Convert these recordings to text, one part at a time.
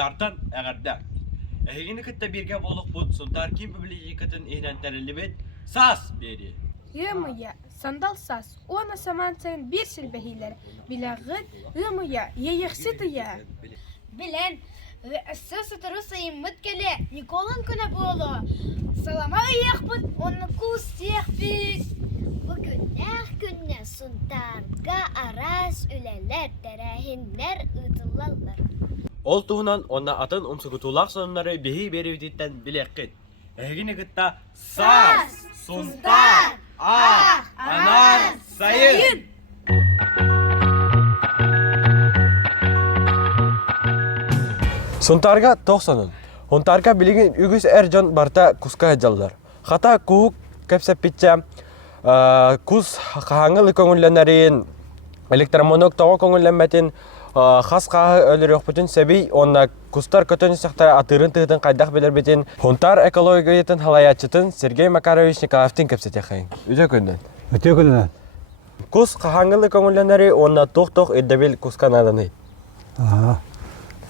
Suntartan eğerde. Ehini kıtta birge bolup bud Suntar kim bibliyikatın ihnenterili bit sas beri. Yığmıya, sandal sas, ona saman sen bir silbehiler. Bilağıt, yığmıya, yeyıksıtı ya. Bilen, ıssız ıtırı sayımıt gele, Nikol'un küne bolu. Salama yakbıt, onu kus siyahbiz. Bugünler günne suntarga aras üleler, derehinler ıtılallar. Ol tuhunan ona atın umsukutulak sonları bihi berivditten bilekit. Ehini kıtta sas, Suntar, anar, sayın. Suntarga tohsanın. Huntarga biligin ügüs ercan barta kuska hejallar. Hata kuhuk kepsep pitçem. Kus hangıl konullenerin elektromonok tawa konullenmetin khas qahı ölür yok bütün sebi onna kustar kötön saktar atırın tığdın qaydak bilir bitin. Huntar ekologiyatin halayatçıtın Sergey Makarovich Nikolayevtin kepset yakayın. Üze könden. Öte günden. Kus hangıl konulleneri onna toh eddebil kuskan adanı.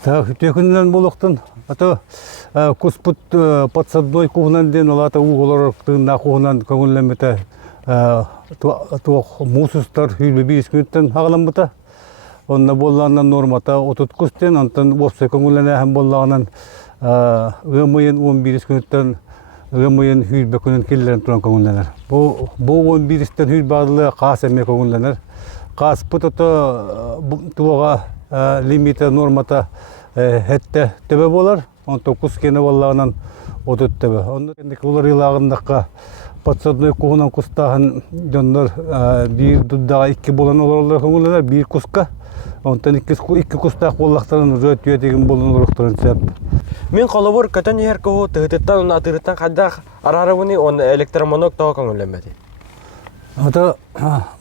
Так, öte günden buluktun. Ata kusput подсадной кухнан ден олата уголорактын нахугунан көңүллемете туох мусустар хүлбе бирис күнтен хагаламбыта. Онна болланан нормата отут кустен антан вопсе көңүллене һәм боллаганан ымыйын 11 күнтен ымыйын хүлбе күнен киллерин туран көңүлленер. Бу 11-тен хүлбадылы кас эме көңүлленер. Кас путото туога лимита нормата хетте төбе болар. 19 кені боллағынан отут төбе. Онда кендік олар илағындаққа подсадной куғынан кустағын жондар бір дұддаға 2 болан олар көңілдер, бір куска. Онтан 2 кустақ боллақтарын жөт үйетеген болан оларықтарын сөп. Мен қолыбыр көтен ер көғу тұғытыттан, оны атырыттан қайдақ арарауыны оны электромонок тауы көңілемеді. Ата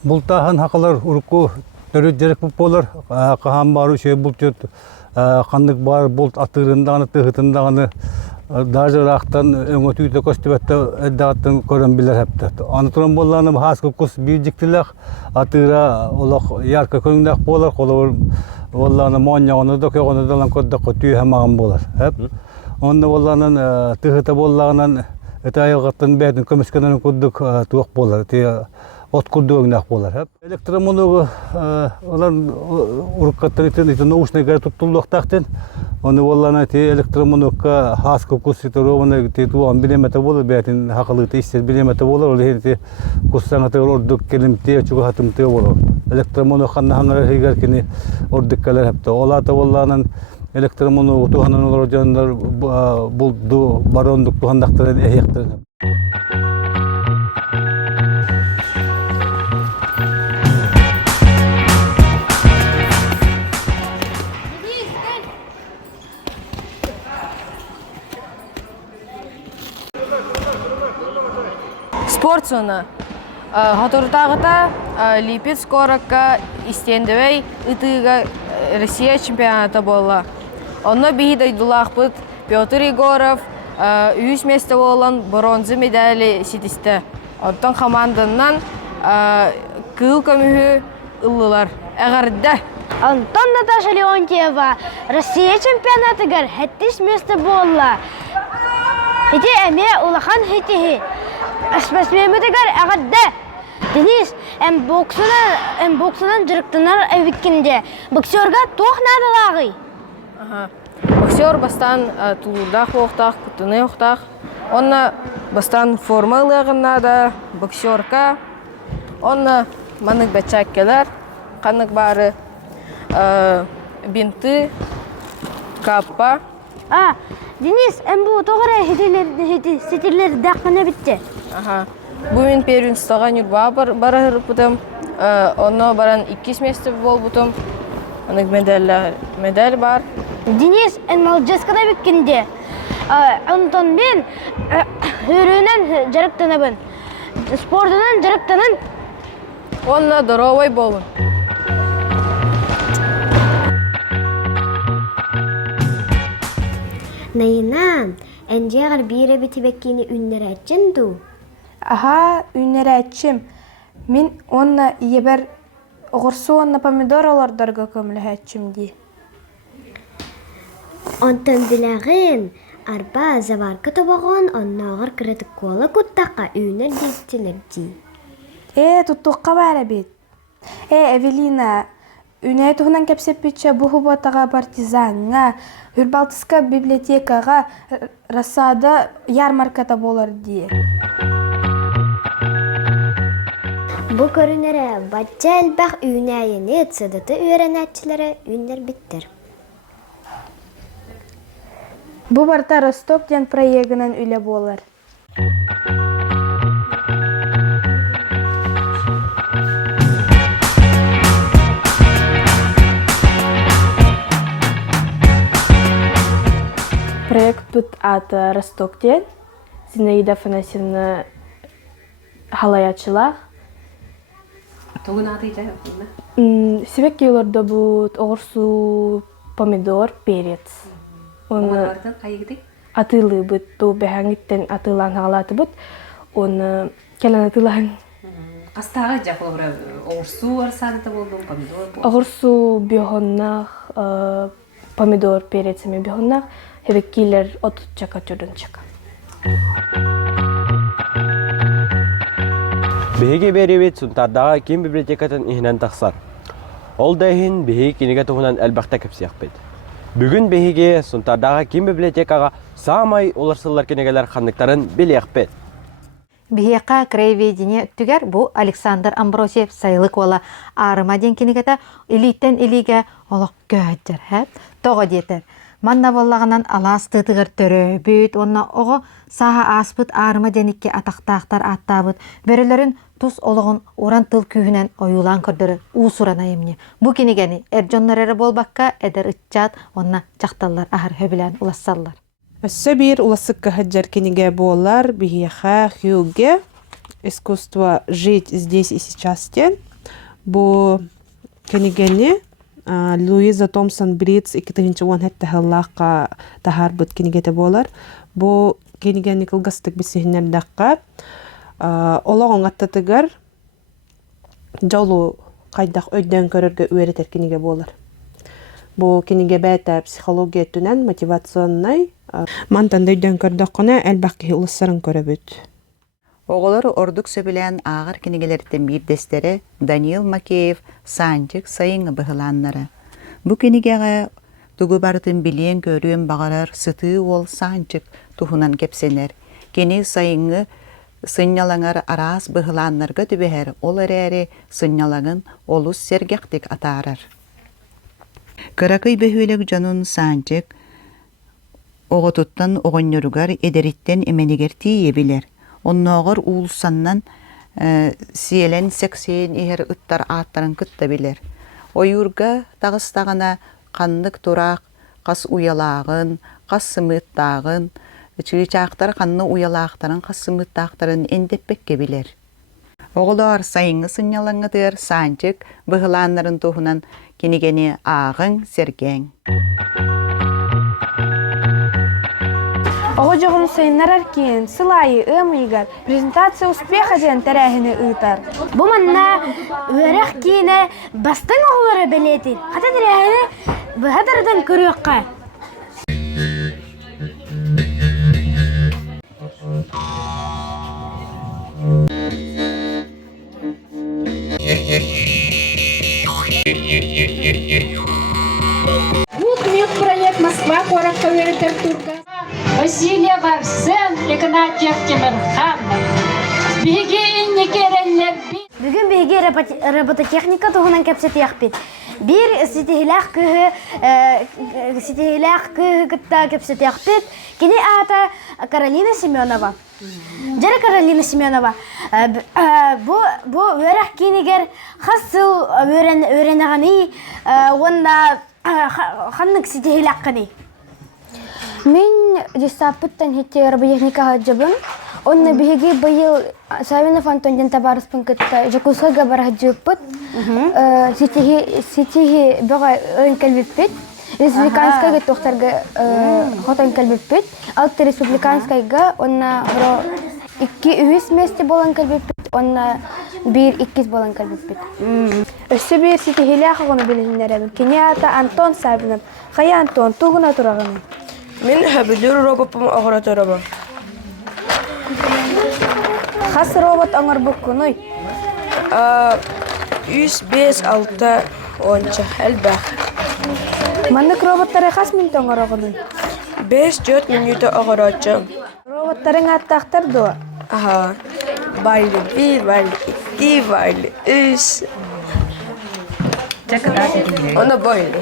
бұлтағын хақылар ұрыққу түрі жерек бұп болар. Қаған бару шөй бұлт қандық бар болт атырындағаны, тұғытындағаны даже рақтан өңі түйті көстібетті әддағаттың көрін білер әпті. Аны тұрын болағаны хасқы құс бейдіктілік атыра олақ ярқа көңдақ болар, қолы болағаны моңяғаны да көғаны далан көддаққа түйі әмағын болар. Онда болағынан тұғыты болағынан әті айылғаттың бәйтін көміскенің күддік туық болар. От курдугнах болар. Электромоногы олар уруккаттар итен научный гай туттулуктактен. Оны боллана те электромоногка хас кукуситорованы те туан билемете болар, бәтин хакылыкты истер билемете болар. Ол херте куссаңаты ордук келимте чугатымты болар. Электромоног ханнаханар хигер кини ордуккалар хепте. Олата болланын электромоног туханын олар жандар булду барондук тухандактар эхяктар. Спортсона. Хатуртағыта липид скоракка истендевей ытыга Россия чемпионата болла. Онно бихидай дулақпыт Петр Егоров 100 месте болан бронза медали ситисте. Оттан команданнан кыл көмүхү ыллылар. Әгәрдә. Антон Наташа Леонтьева Россия чемпионатыгар 70 месте болла. Хити эме улахан хитихи. Спортсменмедегер әгәрдә. Денис, боксынан жырыктынар әвиккенде. Боксерга тоқнадылагый. Боксер бастан тулурдақ оқтақ, күтіні оқтақ. Онна бастан формалығына да боксерка. Онна манық бәчәккелер, қанық бары бинты, каппа. Денис, бұл тоғыра сетерлер даққына бітті. Бұл мен первенствоға нүрба барар бұдым. Онна баран 2 месте бол бұдым. Анық медаль бар. Денис, малжескада біккенде. Антон мен үрінен жарықтанабын. Спортынан жарықтанын. Онна доровой болын. Найынан, әнжеғар бейірі біті бәккені үннері әтчен ду? Үннері әтчім. Мен онна ебір ұғырсу онна помидор олардарға көмілі әтчім дей. Ondan biləğin arba zavarka tabağın onnağır kritik kola kuttaqa üner gittiler di. Tuttuqqa bara bit. Evelina, Үнәй туһунан кепсеппитче бу хуботага партизанга, Үрбалтыска библиотекага, Рассада ярмарката болар дие. Bu körünere bacca elbaq üynəyini sıdıtı öğrenətçilere ünler bittir. Бу барта Росток ден проегынан үле болар. Проект тут от Ростоктен, Зинаида Афанасьевна халаячылах. Тугун атыйта yaptın Себек yıllarda bu oğursu, pomidor, perец. Onu Onlardan kayıgdık. atılı bu, bu behangitten atılan halatı bu. Onu kelen atılan Kastağa cak olur. Oğursu arasada buldum. Pomidor. oğursu bihonnak, pomidor, perец mi bihonnak. Hebe kiler otut çaka çödün çaka. Bihige beribit suntardaga kim bibliotekatan ihnan taksar. Ol dahin bihi kiniga tuhunan elbaqta kepsiyakbet. Bugün bihige suntardaga kim bibliotekaga samay olarsıllar kinigeler xanlıkların biliyakbet. Бихека краеведение түгер бу Александр Амбросьев сайлык ола арыма ден кенегета илиттен илиге олық көттер, хәп, тоғы детер. Манна боллағынан алас тытығыр түрі бүт, онна оғы саха аспыт арыма деникке атақтақтар аттабыт, бөрілерін тус олығын оран тыл күйінен ойулан көрдірі уысуран айымне. Бу кенегені әржонлары болбаққа әдір үтчат, онна жақталар ахыр хөбілен улассалар. Сөбір уласыкка хаджар кенеге болар бихеха хюге искусство жить здесь и сейчас тен. Бу кенегени Луиза Томпсон Бриц 2010 хетте халлаqa тахар бут кенегете болар. Бу кенегени кылгастык бисихнердакка ологон аттатыгар жолу кайдак өйдөн көрөргө үйрөтер кенеге болар. Бу кенеге бәтә психология түнен мотивационный мантанда өйдөн көрдөккөне элбакки улуссарын көрөбүт. Оғылар ордук сөбілен ағыр кенегелерден бирдестері Даниил Макеев Санчык сайыңы бұғыланлары. Бұ кенегеға тугу бардын билен көрүен бағарар сыты ол Санчык тухунан кепсенер. Кені сайыңы сыннялаңар арас бұғыланларға түбәр ол әрі сыннялаңын олус сергектік атарар. Кыракый бөхөлік жанун Санчык оғытыттан оғыннырығар едеріттен еменегер тие білер. Оннағыр уылсаннан сиелен сексен егер ұттар аттарын күтті білер. Ойырға тағыстағына қандық тұрақ, қас уялағын, қас сымыттағын, чүйчақтар қанны уялақтарын, қас сымыттақтарын әндеппекке білер. Оғылар сайыңы сынялаңыдыр Санчык бұғыланларын тұғынан кенегені ағын серген. Ого жоғын сайынлар аркен, сылайы, ымыйгар, презентация успеха ден тәрәхіні ұйтар. Bu manna öğrek kine bastın oğulları belirtir. Hatta direhini bu hadardan körüyokka. Вот медпроект Москва, Коротко Турка. Васильева Сен Игнатьев Темирханов. Бегин керенлер бит. Bugün bilgi robototexnika tohunan kepset yakbit. Bir sitihlak kıtta kepset yakbit. Kini ata Karolina Semyonova. Jara Karolina Semyonova. Bu öğrek kiniger hasıl öğrenegani onda hanlık sitihlak kani. Мен дистапыттан хитте рабоехника хаджабын. Онна биһиги быйыл Савинов Антон Дентабарыспын кытта Жакускага барахаджыппыт. Ситиги бага ön калбиппит. Республиканскайга тохтарга хотон калбиппит. Алты республиканскайга онна хоро 2-3 месте болан калбиппит. Онна 1-2 болан калбиппит. Өссө бир ситихиле хагыны билиннерем. Кенята Антон Сабинов. Хая Антон тугуна тураганы. Мен хөбүлүр робопум огоротороба. Хас робот аңар буккуной. 3, 5, 6, 10 әлбәх. Маннык роботтары хас мин тоңорогыны. 5-4 минута огорочу. Роботтарын аттактар до. Aha. Baile 1, baile 2, baile 3. Ona böyle.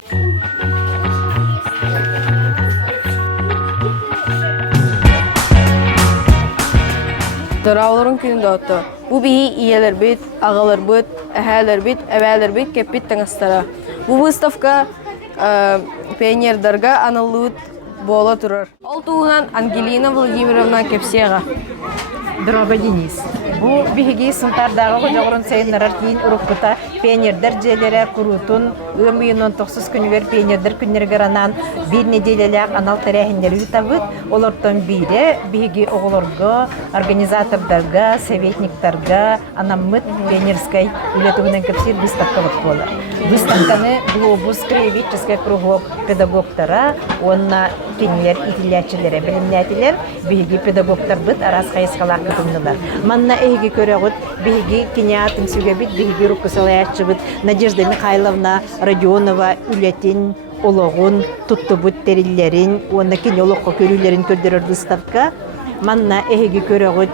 Daraların gününde hatta. Bu bihi iyeler bit, ağalar bit, əhələr bit, əvələr bit, kepit tanıstara. Bu выставка пионердарга аналыт бола турар. Ол туğundan Ангелина Владимировна Кепсега. Дорога Денис. Бу биһиги сынтардағы қожағырын сайынларар кейін ұрықпыта пионердер желері күрутун өмүйінен 9 күнігер пионердер күннергер анан бір неделелек анал тәрәхіндері ütабыт. Олардан бире биһиги оғыларға, организатордарға, советниктарға анаммыт пионерскай үлетігінен кепсир выставкалык болар. Выставканы глобус краеведческий кругов педагогтара, онна кенелер итилячелері білімнәтілер, биһиги педагогтар быт арас қайысқалақ күтімділер. Манна эйги көрөгөт биги кинятын сүгебит биги руккасалаячыбыт Надежда Михайловна Родионова үлетин ологун туттубут териллерин онна кинолокко көрүлөрүн көрдөрөр выставка манна эйги көрөгөт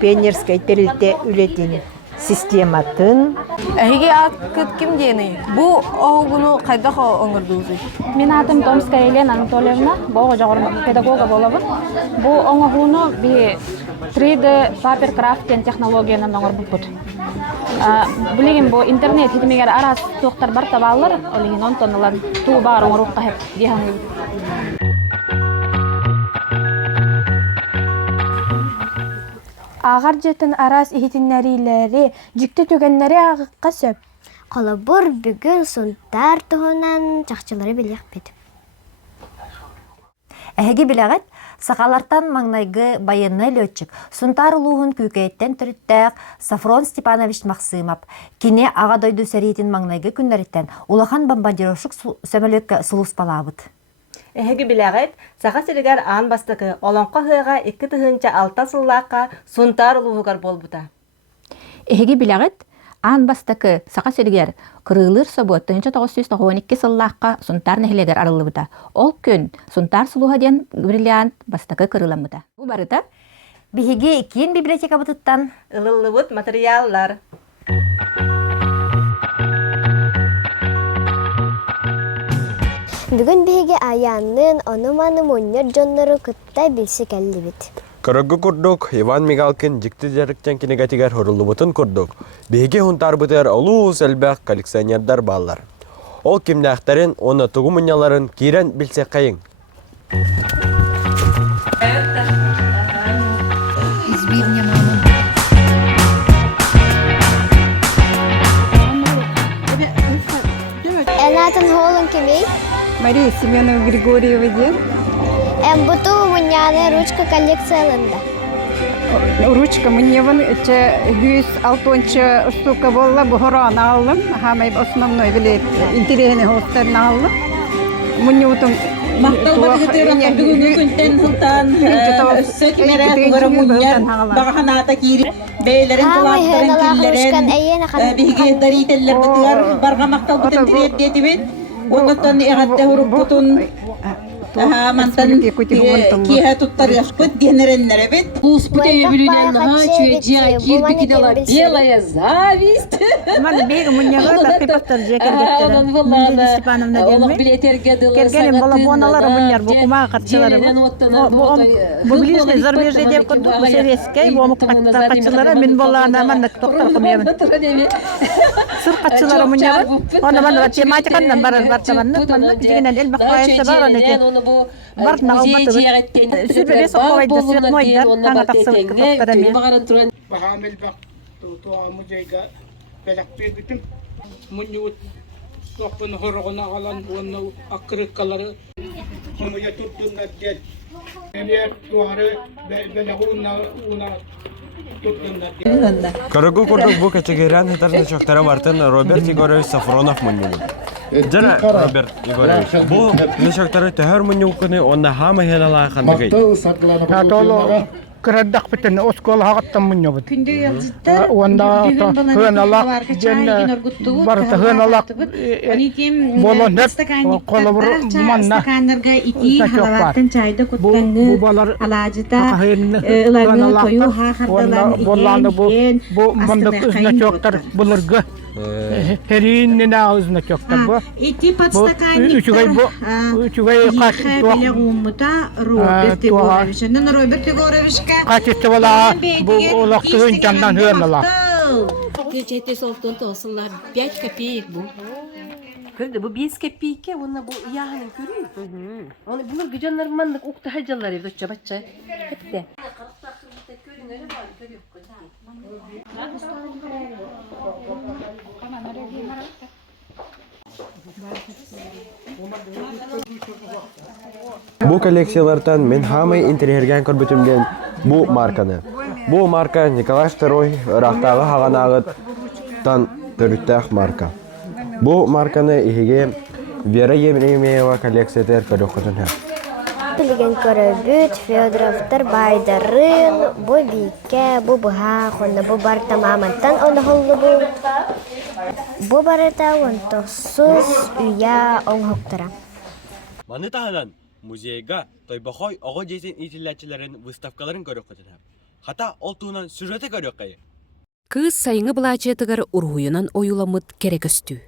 пионерская терилте үлетин систематын. Әйге ат кім дені? Бұл оғыны қайда оңырдыңыз? Мен атым Томская Елена Анатольевна, бұл жоғырын педагога болабын. Бұл оңығыны 3D paper crafting технологияны оңыр бұппыт. Білеген бұл интернет хетімегер арас тоқтар бар табалыр, олеген он тоннылан туы бар оңыр ұққа хеп дейхаңыз. Ағар жетін арас ихитиннәрилері, жүкті төгеннері ағыққа сөп. Қолабыр бүгін сұнтар тұғынан жақчылары білек беді. Әхеге біләғат, сақалартан маңнайғы байыны лөтчік, сұнтар ұлуғын көкейттен түріттәқ Сафрон Степанович Максимов, кене аға дойду сәретін маңнайғы күнлеріттен улахан бомбардировщик сөмелөкке сұлыс балабыд. Әхеге біләғат, сақа сілігер аң бастықы олонқа ғыға 2 тұхынча 6 сыллаққа сұнтар ұлуғығар болбыда. Әхеге біләғат, аң бастықы сақа сілігер кырылыр собот 1912 сыллаққа сұнтар нәхілегер арылыбыда. Ол күн сұнтар сұлуға ден бриллиант бастықы кырыламыда. Бұл барыда? Бігеге кейін библиотека бұтыттан ылылыбыт материаллар. Бүгін беге аянның оны-маны мөннер жонлары күтті білсі кәлді бет. Көрөггі күрдік, Иван Мигалкин жікті жәріктен кенегатигер хорылы бұтын күрдік. Беге хунтар бұтыр олу сәлбәқ коллекционердар баллар. Ол кемнәқтарын, оны тұғы мұняларын кейрен білсе қайын. Әнатын холын кемей? Мария Семенова Григорьева ден. Бұту мұняны ручка коллекциялында. Ручка мұневын 106 штука болла, бұғыран алым. Хамай основной білет интерені ғылықтарын алым. Мұневытын Мақтал батығытырын бүгінгі күнтен ғылтан өссі кемерәк бұғыры мұнер бағаната кейрі бәйлерін құлақтырын келлерін бігі дарителер бұтығар барға мақтал бұтын тіретті бет. Оттан эғатты ұрып бұтын мантан киһа туттар яшпыт денереннер бит. Успутею билюненна чуэджа кирпики дала белая зависть. Мана беги муньяга да пипастар жекергеттер. Надежда Степановна демми. Кергелен балабоналар муньяр букума катчылары. Бу ближний зарубежье деп курду, бу советский, бу катчылары мен болана мана токтор кумебин. Сыр катчылары муньяр. Она мана тематикандан барар бартабанны, мана дигенен эл бакпайса бар аны. Барт нағылматы бұд. Сүрбе соққавайды светмойдар, таңа тақсылық тоқтараме. Бағамел бақ туағымы жайға бәләқпе бүтім. Мұньют соқпын ғырғына қалан, оны ақырыққалары. Құмыя тұрдың әдден. Әмер туары бәләғуына Карагу курдук бу качегерян хетарны чоктара бартын Роберт Егорович Сафронов мунню. Жана Роберт Егорович. Бу нечоктары тәһәр мунню кыны онда хама хенала хандыгы. Толо кырдак битен оскол хагаттан мунья бит. Күндө ялжытта. Онда хыналак жен барта хыналак болон деп колобур манна стакандарга ити халаваттан чайда куттаңы алажыта ыларны тою хахардалан бу мындык үзне чоктар булыргы. Herinin ağzına çoktu bu. İti patstakanı. Üçügay kaç bile ummuta Robert Егорович. Neden Robert Егорович'ka? Kaçtı valla bu olaktığın candan hırnala. Geçete softun tosunlar 5 копеек bu. Kırdı bu 5 копейке ona bu yağının körüyor. Onu bunlar gücanlarmanlık ukta hacalar evde çabatça. Hep de. Bu kolleksiyalardan men hamay interhergen körbütümgen bu markаны. Bu marka Nikolay II Irak'tagı haganağıttan törüttəq marka. Bu markаны ihige Vera Yevreymeyeva kolleksiyalar körüqütün hə. Билген көрөбүт, Федоровтар байдарын, бу бийке, бу быха, хонда бу бар тамаматтан оны холлу бу. Бу барыта онтосуз уя оңхоктара. Маны таһанан музейга Тойбахой ого жесен итилләчеләрен выставкаларын көрүкөтөн. Хата ол туунан сюжеты көрөккай. Кыз сайыңы былачетыгар ургуйунан оюламыт керекөстү.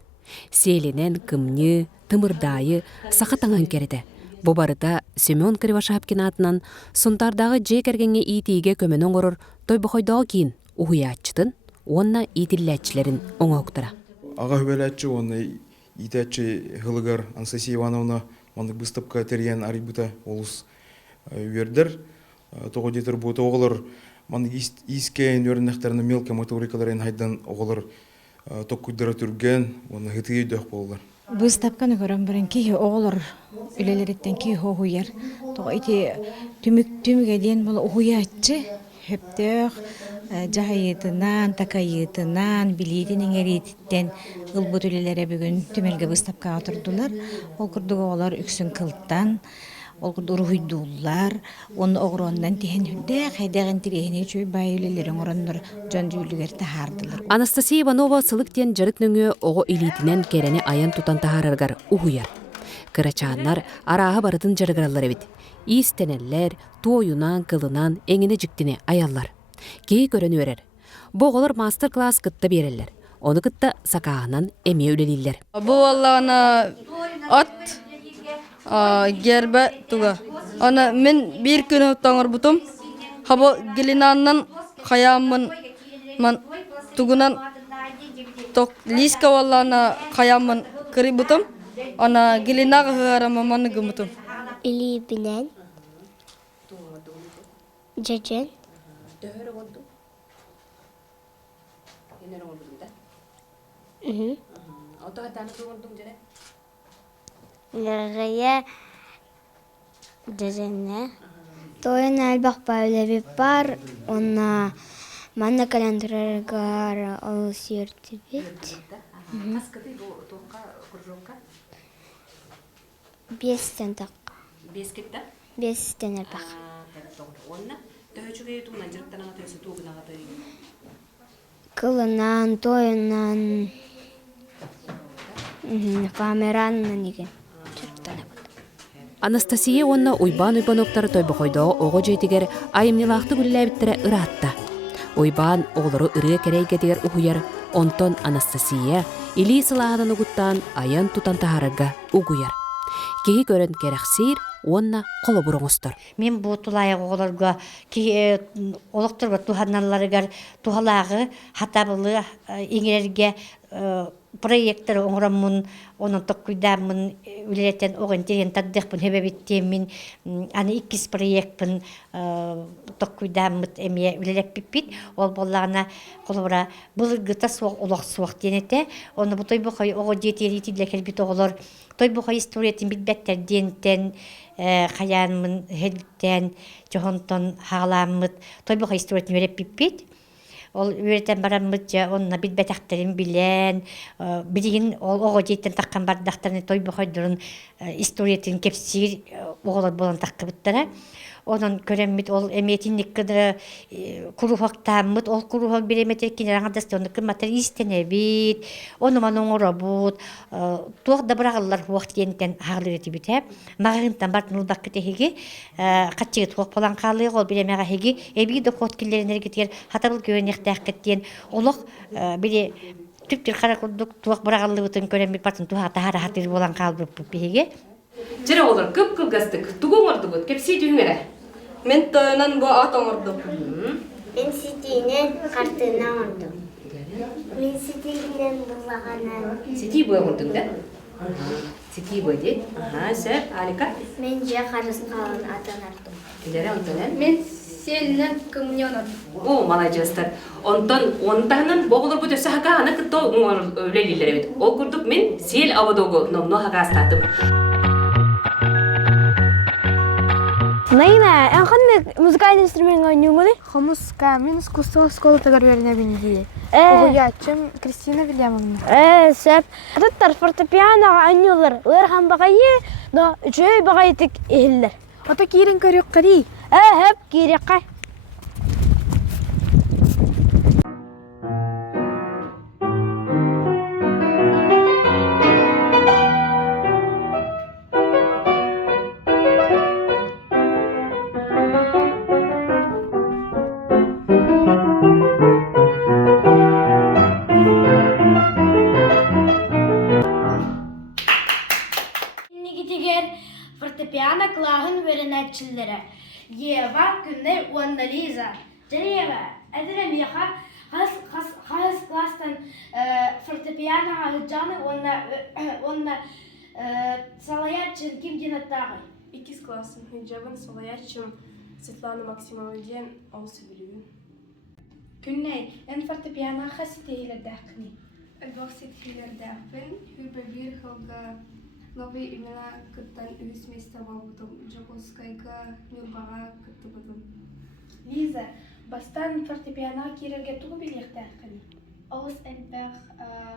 Селенен кымны, тымырдайы, сакатаңан кереде. Бу барыта Семен Кривошапкин атынан сунтардагы же кергенге итиге көмөнөн орор Тойбахойдагы кийин угуячтын, онна итилләчеләрен оңоктара. Ага хүбеләтче оны итәче Хылыгар Анастасия Ивановна мандык выставка терген арибута олус вердер. Того детер бу тоголор мандык искен өрнәхтәрне мелкий моторикаларын хайдан оголор токкуддара түрген, оны хытыйы дөх болдылар. Выставканы көрөн беренки оголор үлелереттен ки хогуяр. То ити түмүккө ден бул уятчы хептех жайытынан, такайытынан, билетинин эрититтен ылбут үлелере бүгүн түмелге выставкага отурдулар. Ол курдук оголор үксүн кылттан, ол курдук уруйдуулар, оны огрондан тиhen хүдэ хайдагын тирехине чөй бай үлелерин ороннор жон жүүлүгер тахардылар. Анастасия Иванова сылыктен жарык нөңө ого илитинен керене аян тутан тахараргар угуяр. Кырачааннар арааға барытын жарыгаралар эбит. Истенеллер, туоюнан, кылынан, эңине жиктине аяллар. Кей көрөн өрер. Боголор мастер-класс кытта берелер. Оны кытта сакаагынан эме үлелилер. Бу аллана ат гербе туга. Ана мен бир күнү таңыр бутум. Хабо гилинаннан каямын ман тугунан ток лиска валлана каямын кыри бутум. Ана гилинага хыарама маны гымутум. Или билен. Жежен. Лерeye дезене. Тоен албак байлеби бар, она манна календарга алсертибет. Бестен так. Бескетте? Бестен албак. Онна төчүгө туунан жырыктанага төсү тугунага төй. Кылынан, тоенан, камераннан деген. Анастасия онна уйбан-уйбаноктары Тойбахойдоо ого жетигер айымнилаахты күлләбиттере ыраатта. Уйбан оголору ырыа керейге дигер угуяр, онтон Анастасия или сылаадан угуттан аян тутан тахарага угуяр. Кеги көрөн керексир, онна коло буроңостор. Мен бу тулай оголорго ки олоктор туханналарыгар тухалагы хатабылы иңерге проекттер оңрамын, onun tokkuydamın ületen oğun tegen taddekpın hebebittemin ani ikkis proyektpın tokkuydamıt emeye ülelek pipit ol bollağına kolora bulgıta soğuk olaq soğuk denete onu bu toy boğay oğu jeteriyetiyle kelbit oğulor toy boğay istoretin bitbetler denten kayanmın heditten johonton hağlamıt toy boğay istoretin verep pipit ол үйретен бараммыт жа онна бит бетактерин билен билигин ол ого жейтен таккан бардактарны той бохойдурун историятин кепсир оголор болон таккыбыттара. Onun köremmit ol emetinlik kadar kuruhak tamut ol kuruhak bir emetek kinaranga dastonuk materyal istenebit onu manong robot tuh da bırakırlar vakit yenten harleti bite mağırıntan bartnul bakkete hegi kaçığı tuh falan kalıyor ol bilemeye hegi ebi de hotkillerin hareketler hatabıl güvenlik dakikten oluk bile tüptür karakurduk tuh bırakırlar bütün köremmit bartın tuh tahara hatir olan kalbıp hegi Жара олар көп гастык. Тугон ордугут, кепси дүнгере. Мен тойнан бу ат оңордум. Мен ситинен картына ордум. Мен ситинен булаганан. Сити бу оңордуң да? Сити бу ди. Сәп, Алика. Мен же карысын калган атан артым. Килере онтон. Мен селнен көмнөн ордум. О, молодецтер. Онтон онтанан боголор бу төсө хага ана кытто өлелилер бит. Ол курдук мен сел аводого номно хага астатым. Наина, en hangi müzikal instrüman oynuyorsun? Hamuska, men искусство школы тагорверне бинди. Оятчым Кристина Вильямовна. Сәп. Кыттар фортепиано ойnuyorlar. Ырхан багайы, но жөй багайтык эхиллер. Ата кирин көрөк кыри. Хеп кирекка. Fortepiano klağın verenetçilere. Yeva, Güney, Wanda Liza. Dereva, Edrem Yaha, has klastan fortepiano alacağını onunla salayatçın kim dinatağı. İkiz klasın hicabın salayatçım Svetlana Maksimova'dan olsa biliyor. Güney, en fortepiano hasiteyle dağını. Elbette dağın, hübe bir halga. Новые имена кыттан үс места болбутум. Жокускайга, Нюрбага кытты бутум. Лиза, бастан фортепиано кирерге тугу билектэ кыни. Олус элбэх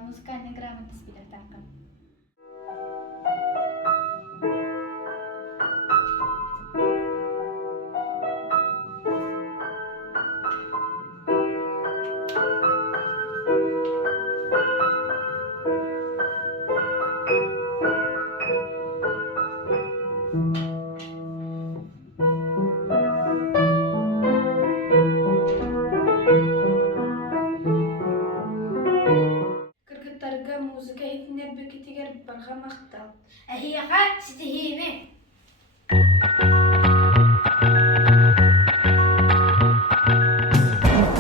музыкальный грамотность билетакым. Kırgıtlarga muzika etiner büketiger barga maqtal. Ahiyaga sitihimi.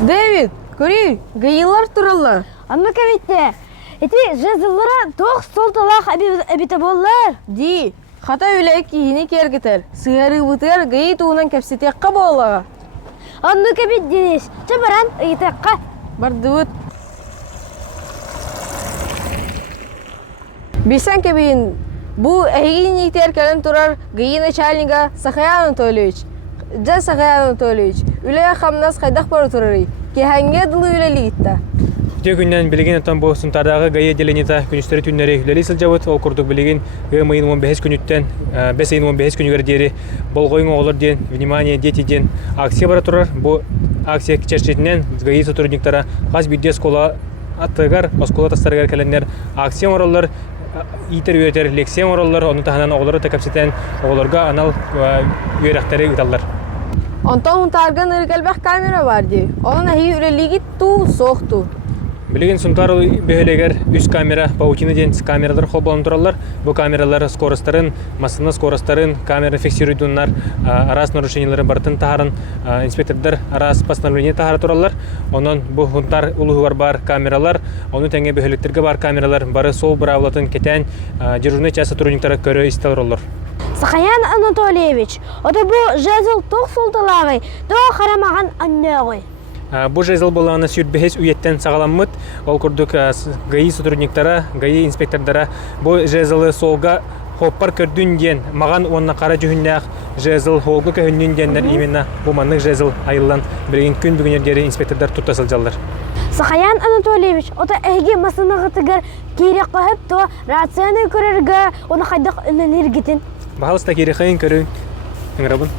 Дэвид, көрей, гайылар туралы. Анна кәбитте. Эти жазыллара тоқ солталақ әбіті боллар. Ди, хата үлі кейіні кергітер. Сығары бұтыр гайы туынан кәпсетеққа болаға. Анна кәбит денес. Чабаран ұйтаққа. Барды бұт. Бейсан кәбейін, бұл әйгін ектер кәлін тұрар гайы начальнига Сахаян Анатольевич. Жа Сахаян Анатольевич, үлі қамнас қайдақ бары тұрары. Кехәнге дылы үлі лигітті. Тек күннен білеген атан бұл сұнтардағы ғайы деленеті күністері түннері үлелі сылжауыт, ол күрдік білеген ғымайын 15 күніттен 5 айын 15 күнігер дері болғойын оғылыр ден, внимание, дети ден акция бара тұрар. Бұл акция кечершетінен ғайы сотрудниктара қаз бүйде скола аттығар, оскола тастарығар кәлінер акция оралар, итер үйретер лекция оралар, оны тағынан оғылары тәкәпсетен оғыларға анал үйректері ұталар. Онтан ұнтарған ұрғалбақ камера бар де. Оның әйі үлелігі ту соқты. Билеген сунтар бөһөлегер үс камера паутина ден камералар холбалан туралар. Бу камералар скоростарын, массаны скоростарын, камера фиксируйдуннар, арас нарушениялары бартын тахарын инспектордар арас постановление тахары туралар. Онон бу хунтар улугар бар камералар, оны тәңге бөһөлектерге бар камералар бары сол бравлатын кетен дежурный час сотрудниктары көрө истелроллар. Сахаян Анатольевич, ода бу жазыл тоқ солталағы, тоқ қарамаған аннеғой. Бу жезл боланы сүрбехес уйеттен сагаламмыт. Ол курдук ГАИ сотрудниктара, ГАИ инспектордара бу жезлы солга хоппар көрдүн диен маған онна қара жүхүннәк жезл холгу көһүннүн диеннер именно бу маннык жезл айылдан билген күн бүгүнердери инспектордар туттасыл жаллар. Сахаян Анатольевич, ота эги масынаға тыгар керек қағып то рацияны көрерге оны қайдақ үнелер кетен. Бахалыста кири хайын көрүн. Ыңырабын.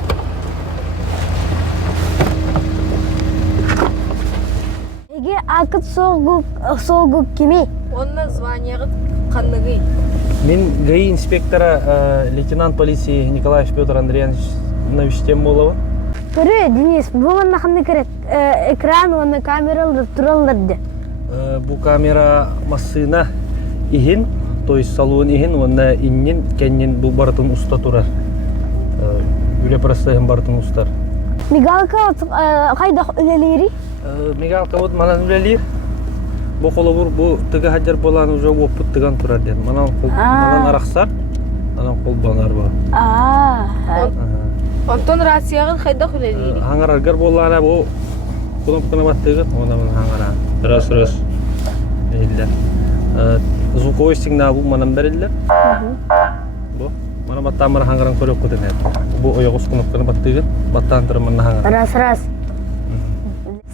Эги акыт солгук кеме? Онна званияғы қанныгы. Мен ГАИ инспектора лейтенант полиции Николаев Петр Андреевич Темболова. Көрі, Денис, бұл анна қанды керет? Экран, оны камералар тураларды. Бұл камера масына ихин, то есть салуын ихин, онна иннен, кәннен бұл бартын уста турар. Үле простайын бартын устар. Мигалка қайдақ үлелері? Мигалка вот манан үлелер. Бұл қолы бұр, бұл тігі хаджар болан уже опыт тіған турар ден. Манан арақсар, манан қол банар ба. Онтон рацияғы қайдақ үлелері? Хаңараргар болана бұл кнопканы баттығы, оны мұн хаңара. Раз. Эйлер. Звуковой сигнал бұл манан бәрелер. Бұл. Мана баттан бара хаңаран көріп көтен әді. Бұл ойағыз кнопканы баттығы, баттан тұры мұнна хаңара. Раз.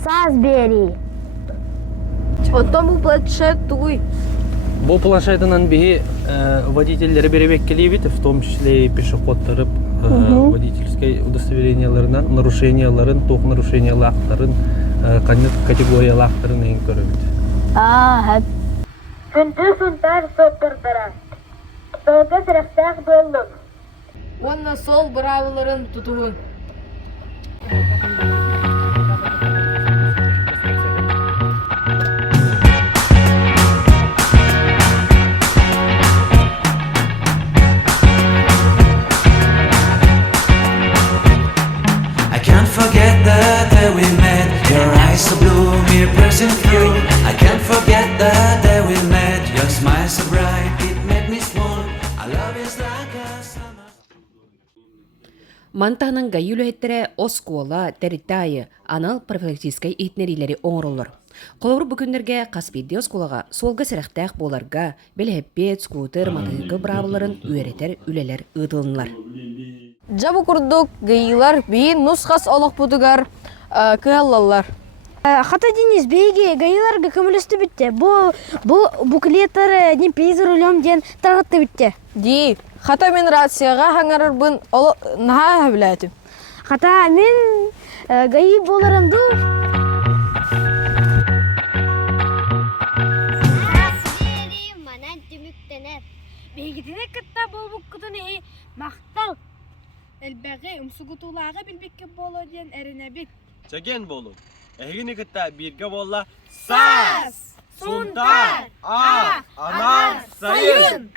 Саз бери. Онтон бұл планшет тугуй. Бұл планшетынан бігі водительдері беребек келейбет, в том числе и пешеходтары водительской удостоверенияларынан нарушенияларын, тоқ нарушениялақтарын, категориялақтарын ең көребет. Хэп. Күнді сұнтар соттырдыра. Солғы сұрақтақ болдым. Онна сол бравыларын тұтуын. Forget the day we met. Your eyes so blue, me pressing through. I can't forget the day we met. Your smile so bright, it made me swoon. Our love is like a summer. Мантанын гайюлөһеттере оскуола теритайы анал профилактической итнерилери оңроллор. Қолор бүкіндерге Каспийди оскулага солга сәрәхтәк боларга белһеппет, скутер, мотоцикл бравыларын үйретер үлелер ыдылынлар. Жабу курдук гайылар бейін нусқас олық бұдығар кығалалар. Хата Денис, бейге гайыларға көмілісті бітті. Бұл буклеттары не пейзір үлем ден тағытты бітті. Ди, хата мен рацияға хаңарыр бұн олы наға әбіләді. Хата мен гайы боларымды. Бейгедіне кітта бұл бұққыдың мақтал. Әлбәғі ұмсығытулағы білбекке болу ден әріне бек. Чаген болу. Әгіні кітта бірге болла. Сас! Сунтар! Анар! Сайын!